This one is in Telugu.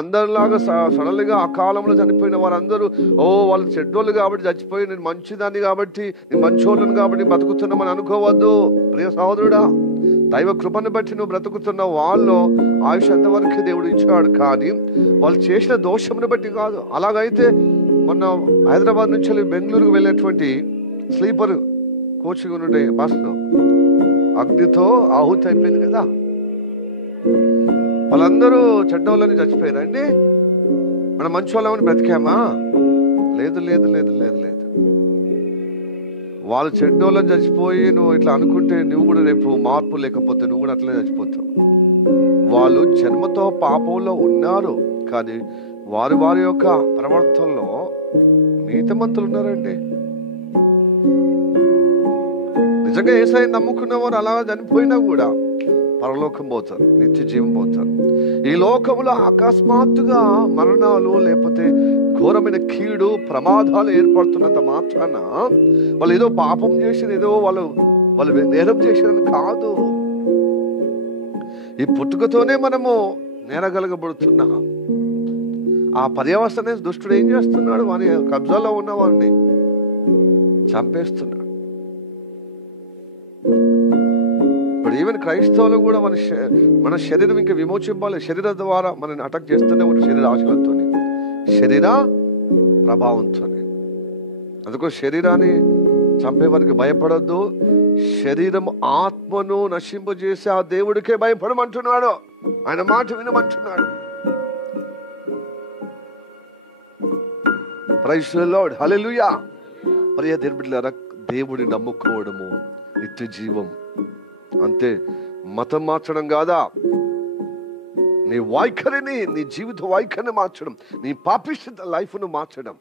అందరిలాగా సడన్గా ఆ కాలంలో చనిపోయిన వారందరూ వాళ్ళు చెడ్డోళ్ళు కాబట్టి చచ్చిపోయి, నేను మంచిదాన్ని కాబట్టి, నేను మంచోళ్ళను కాబట్టి బతుకుతున్నామని అనుకోవద్దు ప్రియ సహోదరుడా. దైవ కృపను బట్టి నువ్వు బ్రతుకుతున్న వాళ్ళు ఆయుష్ అంతవరకు దేవుడు ఇచ్చాడు, కానీ వాళ్ళు చేసిన దోషమును బట్టి కాదు. అలాగైతే మొన్న హైదరాబాద్ నుంచి బెంగళూరుకు వెళ్ళేటువంటి స్లీపర్ కోచింగ్ ఉండే బస్సు అగ్నితో ఆహుతి అయిపోయింది కదా. వాళ్ళందరూ చెడ్డోళ్ళని చచ్చిపోయారండి. మనం మంచి వాళ్ళమని బ్రతికామా? లేదు లేదు లేదు లేదు లేదు. వాళ్ళు చెడ్డోళ్ళని చచ్చిపోయి నువ్వు ఇట్లా అనుకుంటే నువ్వు కూడా రేపు మార్పు లేకపోతే నువ్వు కూడా అట్లనే చచ్చిపోతావు. వాళ్ళు జన్మతో పాపంలో ఉన్నారు, కానీ వారి వారి యొక్క ప్రవర్తనలో నీతిమంతులు ఉన్నారండి. నిజంగా యేసయ్యని నమ్ముకున్న వారు అలా చనిపోయినా కూడా పరలోకం పోతారు, నిత్య జీవం పోతారు. ఈ లోకంలో అకస్మాత్తుగా మరణాలు లేకపోతే ఘోరమైన కీడు ప్రమాదాలు ఏర్పడుతున్నంత మాత్రాన వాళ్ళు ఏదో పాపం చేసిన, ఏదో వాళ్ళు నేరం చేసిన కాదు. ఈ పుట్టుకతోనే మనము నేరగలగబడుతున్నాం. ఆ పర్యవసనే దుష్టుడు ఏం చేస్తున్నాడు? వారి కబ్జాలో ఉన్న వారిని చంపేస్తున్నాడు. ఇప్పుడు ఈవెన్ క్రైస్తవులు కూడా మన శరీరం ఇంకా విమోచింపాలి. శరీరం ద్వారా మనల్ని అటాక్ చేస్తూనే ఉంటుంది, శరీర ఆశలతో, శరీర ప్రభావంతో. అందుకో శరీరాన్ని చంపే వారికి భయపడొద్దు. శరీరం ఆత్మను నశింపజేసి ఆ దేవుడికే భయపడమంటున్నాడు. ఆయన మాట వినమంటున్నాడు. ప్రైజ్ ది లార్డ్, హల్లెలూయా. ప్రియ దేవుడిలారా, దేవుడిని నమ్ముకోవడము నిత్య జీవం. అంతే, మతం మార్చడం కాదా, నీ వైఖరిని, నీ జీవిత వైఖరిని మార్చడం, నీ పాపిష్ట లైఫ్ను మార్చడం.